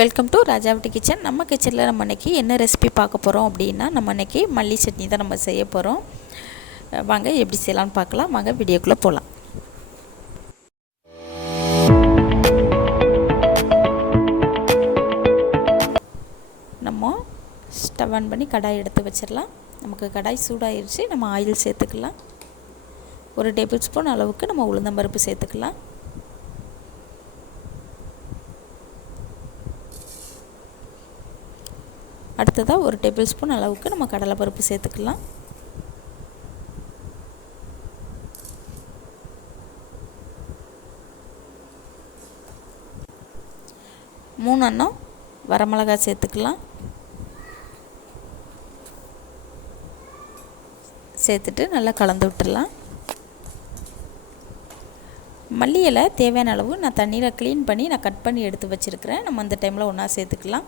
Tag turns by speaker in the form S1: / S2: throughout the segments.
S1: Welcome to ராஜாவட்டி kitchen நம்ம கிச்சனில் நம்ம இன்றைக்கி என்ன ரெசிபி பார்க்க போகிறோம் அப்படின்னா நம்ம இன்றைக்கி மல்லி சட்னி தான் நம்ம செய்ய போகிறோம் வாங்க எப்படி செய்யலாம்னு பார்க்கலாம். வாங்க வீடியோக்குள்ளே போகலாம் நம்ம ஸ்டவ் ஆன் பண்ணி கடாய் எடுத்து வச்சிடலாம். நமக்கு கடாய் சூடாயிருச்சு நம்ம ஆயில் சேர்த்துக்கலாம். ஒரு டேபிள் ஸ்பூன் அளவுக்கு நம்ம உளுந்தம்பருப்பு சேர்த்துக்கலாம். அடுத்ததாக ஒரு டேபிள் ஸ்பூன் அளவுக்கு நம்ம கடலைப்பருப்பு சேர்த்துக்கலாம். மூணு அண்ணம் வரமிளகாய் சேர்த்துக்கலாம். சேர்த்துட்டு நல்லா கலந்து விட்டுடலாம். மல்லி இலை தேவையான அளவு நான் தண்ணீரை க்ளீன் பண்ணி நான் கட் பண்ணி எடுத்து வச்சுருக்கிறேன். நம்ம அந்த டைமில் ஒன்றா சேர்த்துக்கலாம்.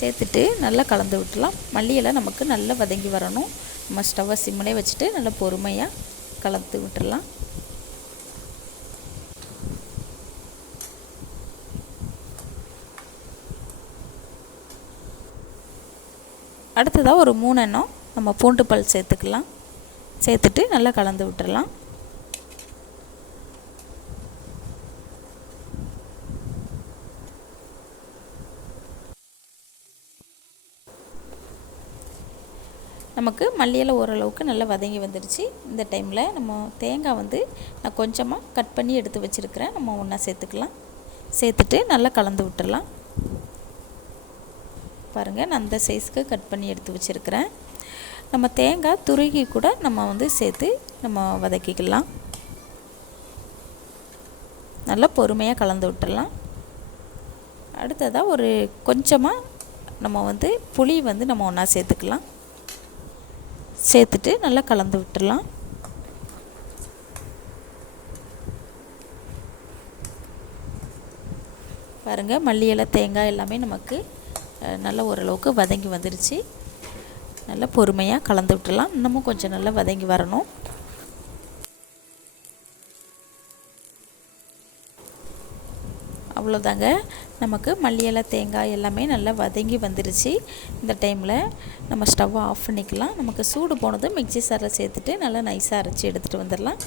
S1: சேர்த்துட்டு நல்லா கலந்து விட்டுலாம் மல்லியெல்லாம் நமக்கு நல்லா வதங்கி வரணும். நம்ம ஸ்டவ்வை சிம்மிலே வச்சுட்டு நல்லா பொறுமையாக கலந்து விட்டுடலாம். அடுத்ததாக ஒரு மூணு எண்ணம் நம்ம பூண்டு பல் சேர்த்துக்கலாம். சேர்த்துட்டு நல்லா கலந்து விட்டுடலாம். நமக்கு மல்லியில் ஓரளவுக்கு நல்லா வதங்கி வந்துடுச்சு. இந்த டைமில் நம்ம தேங்காய் வந்து நான் கொஞ்சமாக கட் பண்ணி எடுத்து வச்சுருக்கிறேன். நம்ம ஒன்றா சேர்த்துக்கலாம். சேர்த்துட்டு நல்லா கலந்து விட்டுடலாம். பாருங்கள் நான் அந்த சைஸ்க்கு கட் பண்ணி எடுத்து வச்சுருக்கிறேன். நம்ம தேங்காய் துருகி கூட நம்ம வந்து சேர்த்து நம்ம வதக்கிக்கலாம். நல்லா பொறுமையாக கலந்து விட்டுடலாம். அடுத்ததாக ஒரு கொஞ்சமாக நம்ம வந்து புளி வந்து நம்ம ஒன்றா சேர்த்துக்கலாம். சேர்த்துட்டு நல்லா கலந்து விட்டுடலாம். பாருங்கள் மல்லி இலை தேங்காய் எல்லாமே நமக்கு நல்ல ஓரளவுக்கு வதங்கி வந்துருச்சு. நல்லா பொறுமையாக கலந்து விட்டுடலாம். இன்னமும் கொஞ்சம் நல்லா வதங்கி வரணும். அவ்வளோதாங்க நமக்கு மல்லியலை தேங்காய் எல்லாமே நல்லா வதங்கி வந்துருச்சு. இந்த டைமில் நம்ம ஸ்டவ்வை ஆஃப் பண்ணிக்கலாம். நமக்கு சூடு போனது மிக்சி சாரில் சேர்த்துட்டு நல்லா நைஸாக அரைச்சி எடுத்துகிட்டு வந்துடலாம்.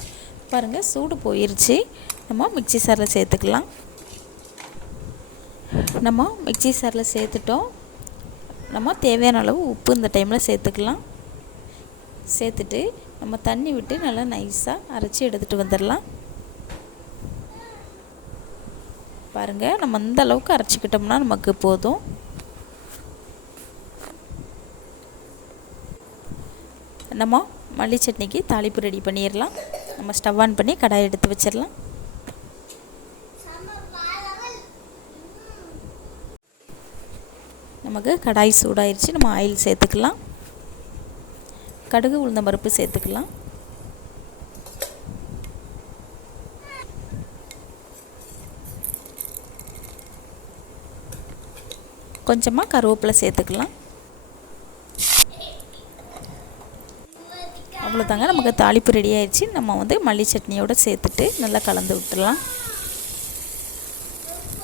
S1: பாருங்கள் சூடு போயிடுச்சு நம்ம மிக்சி சாரில் சேர்த்துக்கலாம். நம்ம மிக்சி சாரில் சேர்த்துட்டோம். நம்ம தேவையான அளவு உப்பு இந்த டைமில் சேர்த்துக்கலாம். சேர்த்துட்டு நம்ம தண்ணி விட்டு நல்லா நைஸாக அரைச்சி எடுத்துகிட்டு வந்துடலாம். பாருங்கள் நம்ம அந்த அளவுக்கு அரைச்சிக்கிட்டோம்னா நமக்கு போதும். நம்ம மல்லி சட்னிக்கு தாளிப்பு ரெடி பண்ணிடலாம். நம்ம ஸ்டவ் ஆன் பண்ணி கடாய் எடுத்து வச்சிடலாம். நமக்கு கடாய் சூடாயிருச்சு. நம்ம ஆயில் சேர்த்துக்கலாம். கடுகு உளுந்த பருப்பு சேர்த்துக்கலாம். கொஞ்சமாக கருவேப்பிலை சேர்த்துக்கலாம். அவ்வளோதாங்க நமக்கு தாளிப்பு ரெடி ஆயிடுச்சு. நம்ம வந்து மல்லி சட்னியோடு சேர்த்துட்டு நல்லா கலந்து விட்டுடலாம்.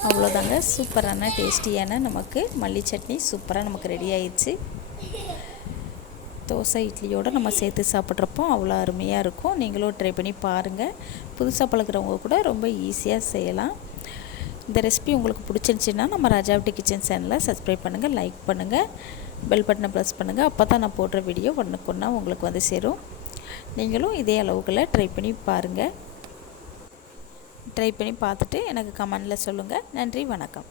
S1: அவ்வளோதாங்க சூப்பரான டேஸ்டியான நமக்கு மல்லி சட்னி சூப்பராக நமக்கு ரெடி ஆயிடுச்சு. தோசை இட்லியோடு நம்ம சேர்த்து சாப்பிட்றப்போ அவ்வளோ அருமையாக இருக்கும். நீங்களும் ட்ரை பண்ணி பாருங்கள் புதுசாக பழகிறவங்க கூட ரொம்ப ஈஸியாக செய்யலாம். இந்த ரெசிபி உங்களுக்கு பிடிச்சிருந்துச்சின்னா நம்ம ராஜாவட்டி கிச்சன் சேனலை சப்ஸ்கிரைப் பண்ணுங்கள் லைக் பண்ணுங்கள் பெல் பட்டனை ப்ரெஸ் பண்ணுங்கள் அப்போ தான் நான் போடுற வீடியோ ஒன்றுக்கு ஒன்றா உங்களுக்கு வந்து சேரும். நீங்களும் இதே அளவுகளை ட்ரை பண்ணி பாருங்கள் ட்ரை பண்ணி பார்த்துட்டு எனக்கு கமெண்டில் சொல்லுங்கள் நன்றி வணக்கம்.